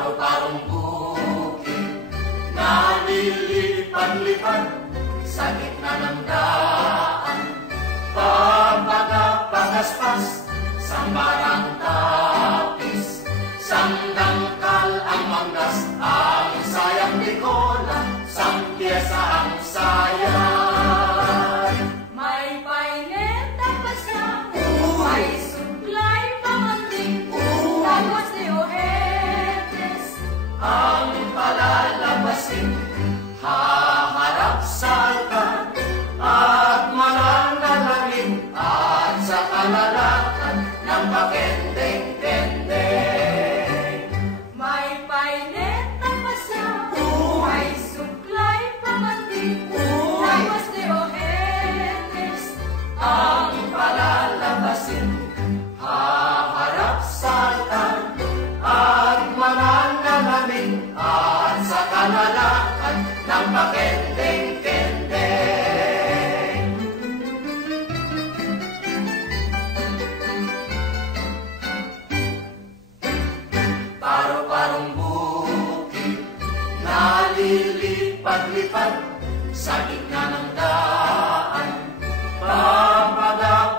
Paru-parong bukid na lilipad-lipad sa gitna ng daan. Pagpagaspas, sambarang tapis, sandangkal ang manggas, ang sayang Nicola, sampiesa ang sayan. May paineta pa siya, may suklay pamanding, tapos de ojetes Ang palalabasin, haharap sa altar, at mananalangin, at sa kalalakan ng pakendeng-kendeng. may paineta pa siya, may suklay pamanding, tapos de ojetes Ang palalabasin, haharap sa altar, at mananalangin, at sa kalalakan ng pakendeng-kendeng. Paru-parong bukid na lilipad-lipad sa gitna ng daan.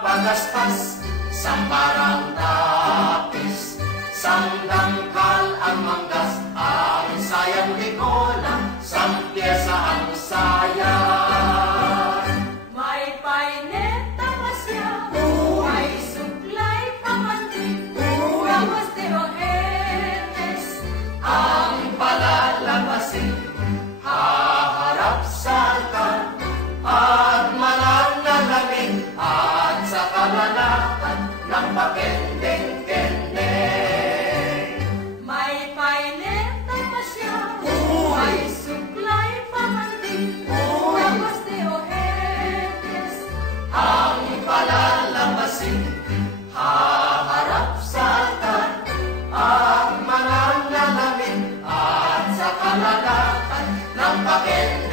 Pagaspas, sambarang tapis, sandangkal ang manggas, ang sayang Nicola, sampiesa ang sayan. may paineta pa siya, may suklay pamanding, tapos de ojetes Ang palalabasin, haharap sa altar, at mananalangin, at sa kalalakan ng pakendeng-kendeng. may paineta pa siya, may suklay pamanding, tapos de ojetes Ang palalabasin, haharap sa altar, at mananalangin, at sa kalalakan ng pakendeng-kendeng.